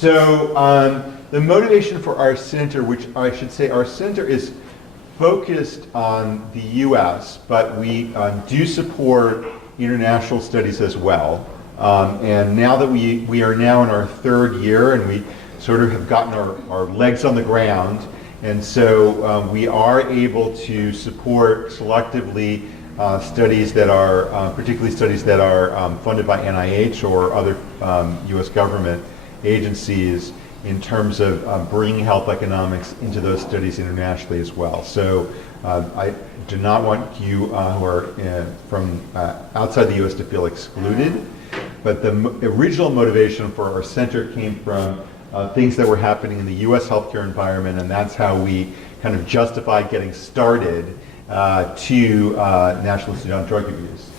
So the motivation for our center, which I should say our center is focused on the US, but we do support international studies as well. And now that we are now in our third year and we sort of have gotten our legs on the ground, and so we are able to support selectively studies that are, particularly studies that are funded by NIH or other US government agencies in terms of bringing health economics into those studies internationally as well. So I do not want you who are from outside the US to feel excluded, but the original motivation for our center came from things that were happening in the US healthcare environment, and that's how we kind of justified getting started to National Institute on Drug Abuse.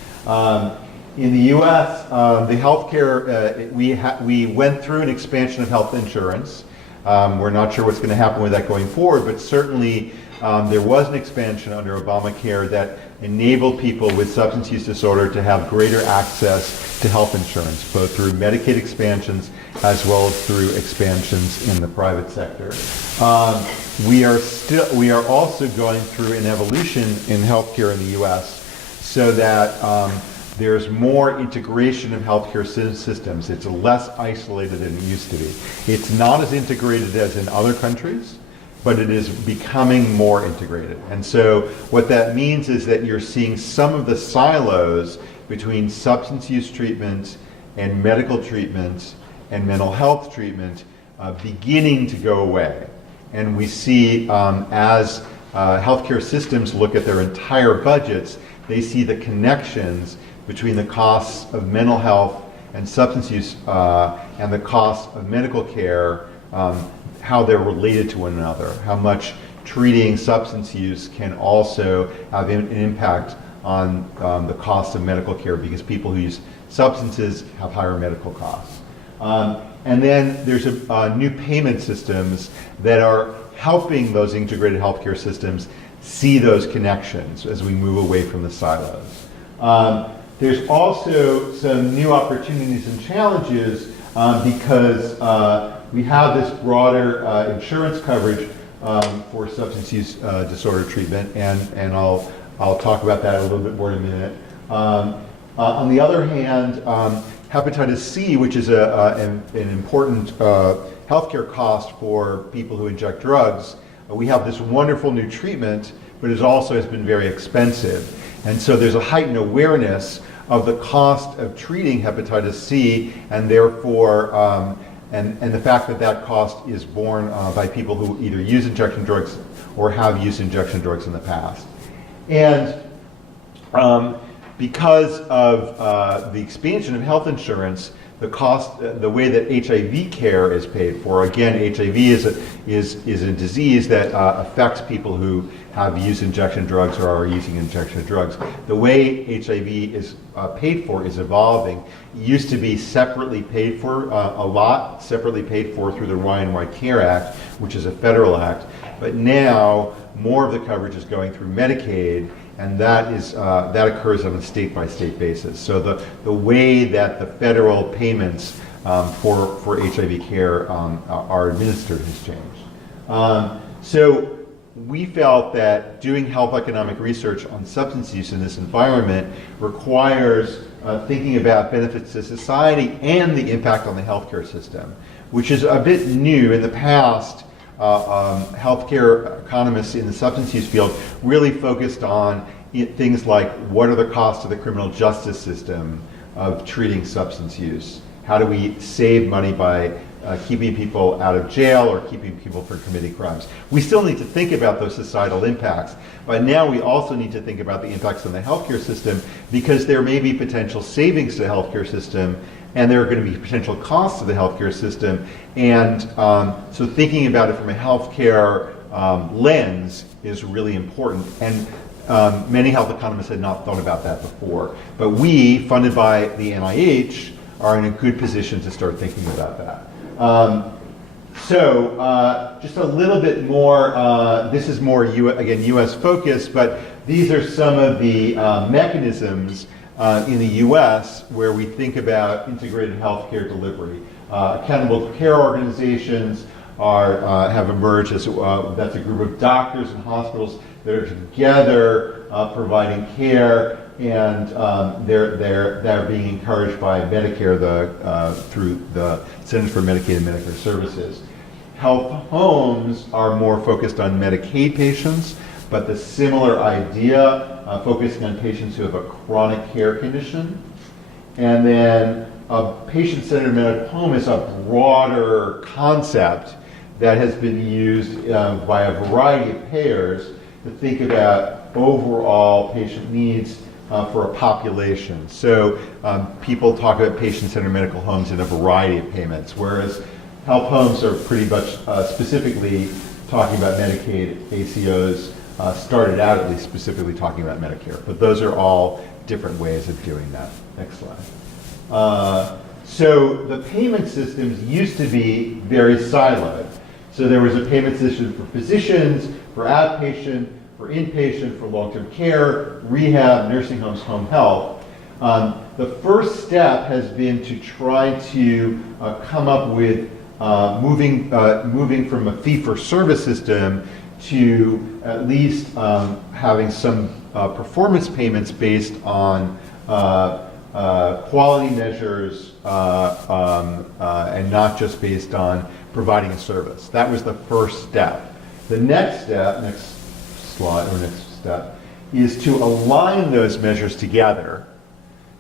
In the US, the healthcare, we went through an expansion of health insurance. We're not sure what's going to happen with that going forward, but certainly there was an expansion under Obamacare that enabled people with substance use disorder to have greater access to health insurance, both through Medicaid expansions as well as through expansions in the private sector. We are also going through an evolution in healthcare in the US so that there's more integration of healthcare systems. It's less isolated than it used to be. It's not as integrated as in other countries, but it is becoming more integrated. And so what that means is that you're seeing some of the silos between substance use treatment and medical treatment and mental health treatment beginning to go away. And we see as healthcare systems look at their entire budgets, they see the connections between the costs of mental health and substance use and the costs of medical care, how they're related to one another, how much treating substance use can also have an impact on the cost of medical care, because people who use substances have higher medical costs. And then there's new payment systems that are helping those integrated healthcare systems see those connections as we move away from the silos. There's also some new opportunities and challenges because we have this broader insurance coverage for substance use disorder treatment, and I'll talk about that a little bit more in a minute. On the other hand, hepatitis C, which is an important healthcare cost for people who inject drugs, we have this wonderful new treatment, but it also has been very expensive. And so there's a heightened awareness of the cost of treating hepatitis C, and therefore, and the fact that that cost is borne by people who either use injection drugs or have used injection drugs in the past. And because of the expansion of health insurance, the cost, the way that HIV care is paid for, again, HIV is a disease that affects people who have used injection drugs or are using injection drugs. The way HIV is paid for is evolving. It used to be separately paid for, separately paid for through the Ryan White Care Act, which is a federal act, but now more of the coverage is going through Medicaid, and that occurs on a state-by-state basis. So the way that the federal payments for HIV care are administered has changed. So we felt that doing health economic research on substance use in this environment requires thinking about benefits to society and the impact on the healthcare system, which is a bit new. In the past, healthcare economists in the substance use field really focused on things like what are the costs of the criminal justice system of treating substance use? How do we save money by keeping people out of jail or keeping people from committing crimes? We still need to think about those societal impacts, but now we also need to think about the impacts on the healthcare system, because there may be potential savings to the healthcare system, and there are going to be potential costs to the healthcare system. And so thinking about it from a healthcare lens is really important. And many health economists had not thought about that before. But we, funded by the NIH, are in a good position to start thinking about that. Just a little bit more, this is more, again, US focused, but these are some of the mechanisms in the US where we think about integrated healthcare delivery. Accountable care organizations have emerged as that's a group of doctors and hospitals that are together providing care, and they're being encouraged by Medicare through the Centers for Medicaid and Medicare Services. Health homes are more focused on Medicaid patients, but the similar idea, focusing on patients who have a chronic care condition. And then a patient-centered medical home is a broader concept that has been used by a variety of payers to think about overall patient needs for a population. So people talk about patient-centered medical homes in a variety of payments, whereas health homes are pretty much specifically talking about Medicaid. ACOs started out at least specifically talking about Medicare, but those are all different ways of doing that. Next slide. So the payment systems used to be very siloed. So there was a payment system for physicians, for outpatient, for inpatient, for long-term care, rehab, nursing homes, home health. The first step has been to try to come up with moving from a fee-for-service system to at least having some performance payments based on quality measures and not just based on providing a service. That was the first step. The next step, next slide or next step, is to align those measures together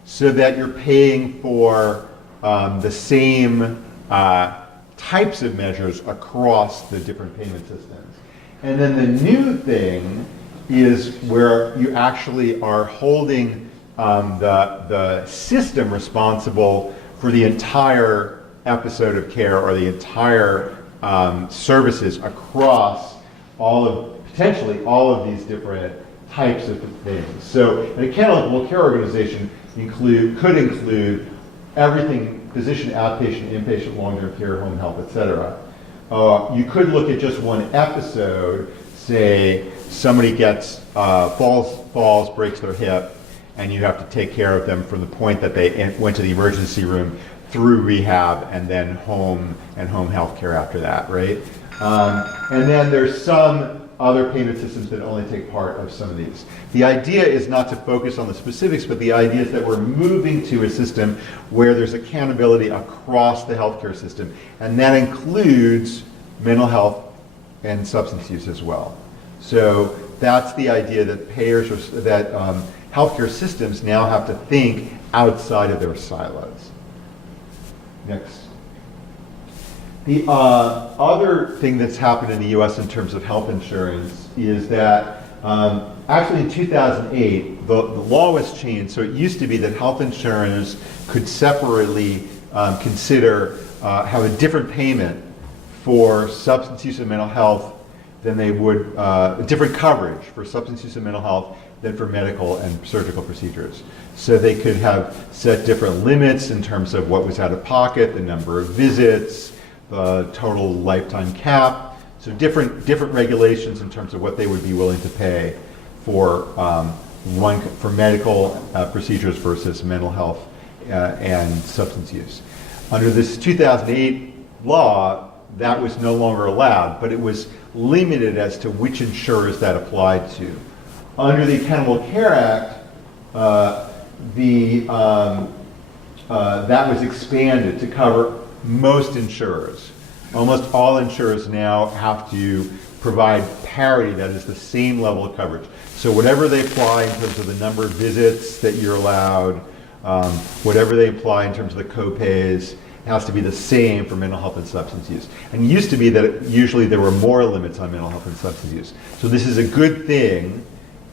so that you're paying for the same types of measures across the different payment systems. And then the new thing is where you actually are holding the system responsible for the entire episode of care or the entire services across potentially all of these different types of things. So an accountable care organization could include everything: physician, outpatient, inpatient, long-term care, home health, etc. You could look at just one episode, say somebody falls, breaks their hip, and you have to take care of them from the point that they went to the emergency room through rehab and then home and home health care after that, right? And then there's some other payment systems that only take part of some of these. The idea is not to focus on the specifics, but the idea is that we're moving to a system where there's accountability across the healthcare system, and that includes mental health and substance use as well. So that's the idea that healthcare systems now have to think outside of their silos. Next. The other thing that's happened in the US in terms of health insurance is that actually in 2008, the law was changed. So it used to be that health insurers could separately have a different payment for substance use and mental health than they would, different coverage for substance use and mental health than for medical and surgical procedures. So they could have set different limits in terms of what was out of pocket, the number of visits, the total lifetime cap. So different regulations in terms of what they would be willing to pay for medical procedures versus mental health and substance use. Under this 2008 law, that was no longer allowed, but it was limited as to which insurers that applied to. Under the Accountable Care Act, that was expanded to cover most insurers. Almost all insurers now have to provide parity, that is the same level of coverage. So whatever they apply in terms of the number of visits that you're allowed, whatever they apply in terms of the co-pays, has to be the same for mental health and substance use. And it used to be that usually there were more limits on mental health and substance use. So this is a good thing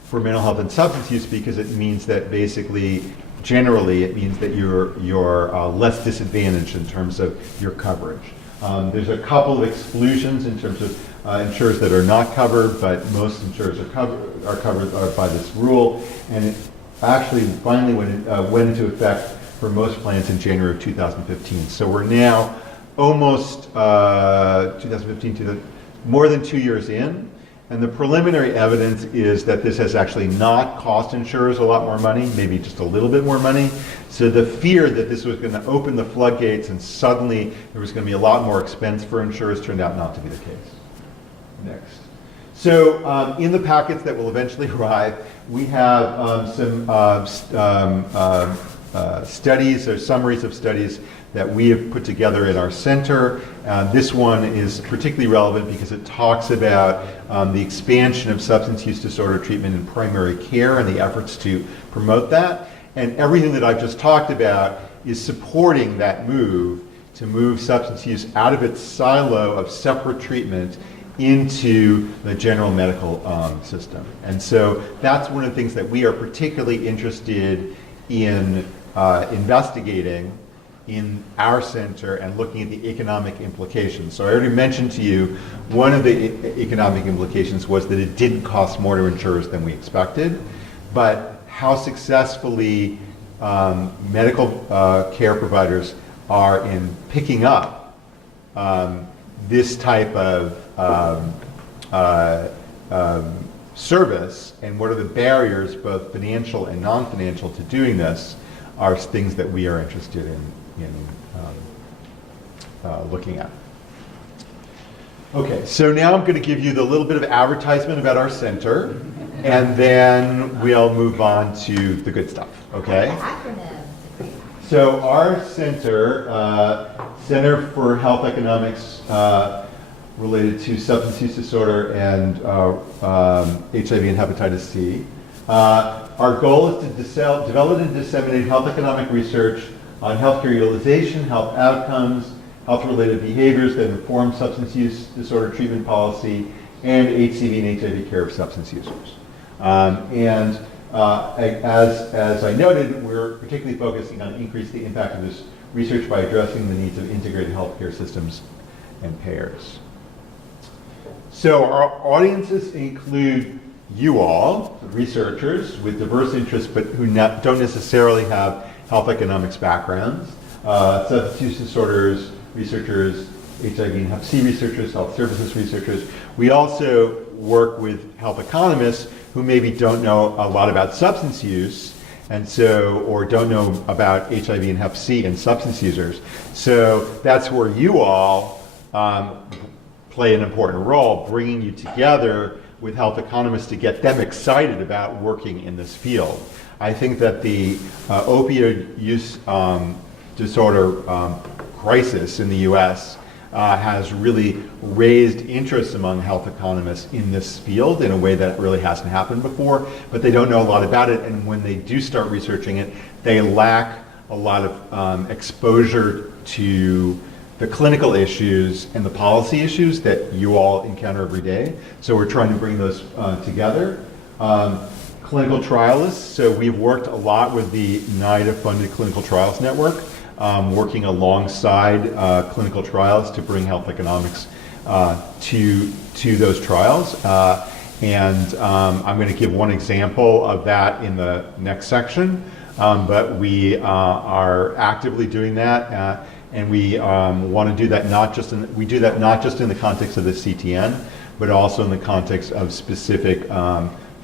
for mental health and substance use because it means that basically, generally, it means that you're less disadvantaged in terms of your coverage. There's a couple of exclusions in terms of insurers that are not covered, but most insurers are covered by this rule. And it actually finally went into effect for most plans in January of 2015. So we're now almost 2015 more than 2 years in, And the preliminary evidence is that this has actually not cost insurers a lot more money, maybe just a little bit more money. So the fear that this was going to open the floodgates and suddenly there was going to be a lot more expense for insurers turned out not to be the case. Next. So in the packets that will eventually arrive, we have some studies or summaries of studies that we have put together in our center. This one is particularly relevant because it talks about the expansion of substance use disorder treatment in primary care and the efforts to promote that. And everything that I've just talked about is supporting that move to move substance use out of its silo of separate treatment into the general medical system. And so that's one of the things that we are particularly interested in investigating in our center and looking at the economic implications. So I already mentioned to you, one of the economic implications was that it didn't cost more to insurers than we expected, but how successfully medical care providers are in picking up this type of service, and what are the barriers, both financial and non-financial, to doing this, are things that we are interested in looking at. Okay, so now I'm going to give you the little bit of advertisement about our center, and then we'll move on to the good stuff, okay? So our center, Center for Health Economics related to substance use disorder and HIV and hepatitis C. Our goal is to develop and disseminate health economic research on healthcare utilization, health outcomes, health-related behaviors that inform substance use disorder treatment policy, and HCV and HIV care of substance users. As I noted, we're particularly focusing on increasing the impact of this research by addressing the needs of integrated healthcare systems and payers. So our audiences include you all, the researchers with diverse interests but who don't necessarily have health economics backgrounds, substance use disorders researchers, HIV and Hep C researchers, health services researchers. We also work with health economists who maybe don't know a lot about substance use, and so, or don't know about HIV and Hep C and substance users. So that's where you all play an important role, bringing you together with health economists to get them excited about working in this field. I think that the opioid use disorder crisis in the US has really raised interest among health economists in this field in a way that really hasn't happened before, but they don't know a lot about it, and when they do start researching it, they lack a lot of exposure to the clinical issues and the policy issues that you all encounter every day. So we're trying to bring those together. Clinical trialists, so we've worked a lot with the NIDA-funded Clinical Trials Network, working alongside clinical trials to bring health economics to those trials. I'm going to give one example of that in the next section, but we are actively doing that, and we want to do that not just in the context of the CTN, but also in the context of specific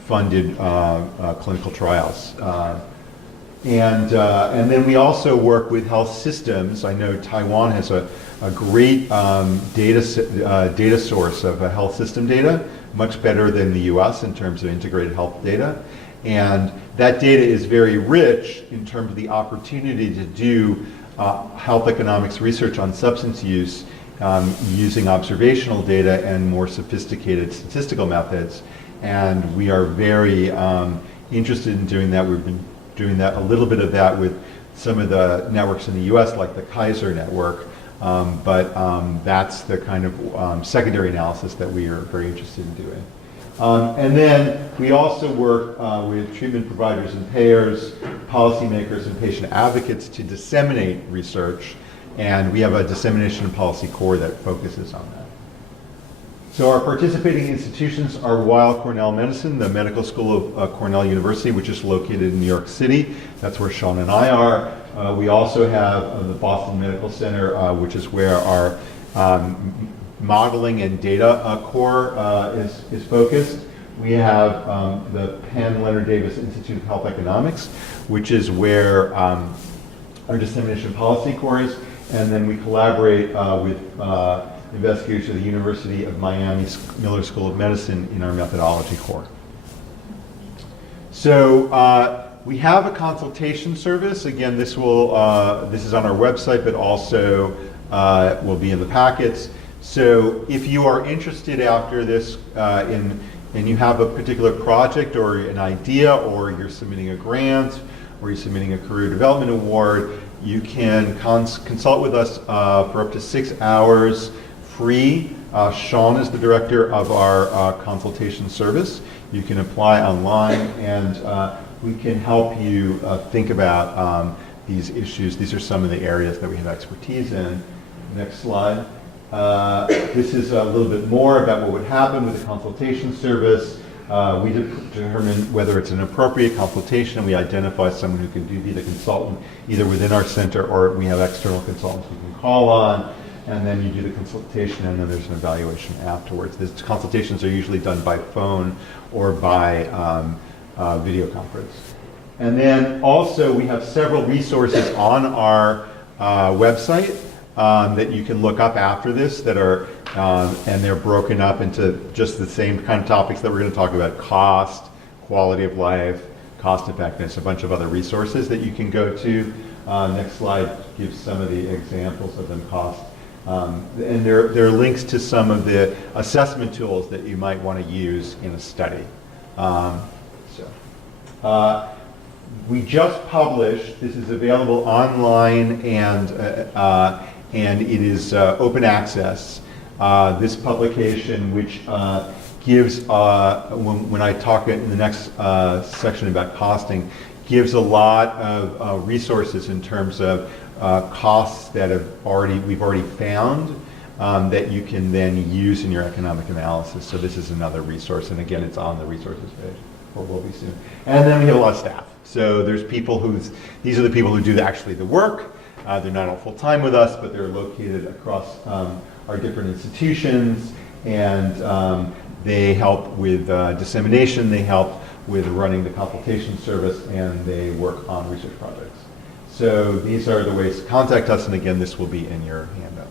funded clinical trials. And then we also work with health systems. I know Taiwan has a great data source of health system data, much better than the US in terms of integrated health data. And that data is very rich in terms of the opportunity to do health economics research on substance use using observational data and more sophisticated statistical methods. And we are very interested in doing that. We've been doing that, a little bit of that with some of the networks in the US, like the Kaiser network, but that's the kind of secondary analysis that we are very interested in doing. And then we also work with treatment providers and payers, policymakers and patient advocates to disseminate research, and we have a dissemination policy core that focuses on that. So our participating institutions are Weill Cornell Medicine, the medical school of Cornell University, which is located in New York City. That's where Sean and I are. We also have the Boston Medical Center, which is where our modeling and data core is focused. We have the Penn Leonard Davis Institute of Health Economics, which is where our dissemination policy core is, and then we collaborate with investigators at the University of Miami Miller School of Medicine in our methodology core. So we have a consultation service. Again, this is on our website, but also will be in the packets. So if you are interested after this and you have a particular project or an idea, or you're submitting a grant, or you're submitting a career development award, you can consult with us for up to 6 hours free. Sean is the director of our consultation service. You can apply online, and we can help you think about these issues. These are some of the areas that we have expertise in. Next slide. This is a little bit more about what would happen with the consultation service. We determine whether it's an appropriate consultation. We identify someone who can be the consultant either within our center, or we have external consultants we can call on. And then you do the consultation, and then there's an evaluation afterwards. These consultations are usually done by phone or by video conference. And then also we have several resources on our website that you can look up after this that are, and they're broken up into just the same kind of topics that we're going to talk about: cost, quality of life, cost effectiveness, a bunch of other resources that you can go to. Next slide gives some of the examples of them. Cost. And there are links to some of the assessment tools that you might want to use in a study. We just published, this is available online, and it is open access. This publication, which gives, when I talk in the next section about costing, gives a lot of resources in terms of costs that we've already found that you can then use in your economic analysis. So this is another resource, and again, it's on the resources page, or will be soon. And then we have a lot of staff. So there's people these are the people who do actually the work. They're not all full-time with us, but they're located across our different institutions, and they help with dissemination, they help with running the consultation service, and they work on research projects. So these are the ways to contact us, and again, this will be in your handout.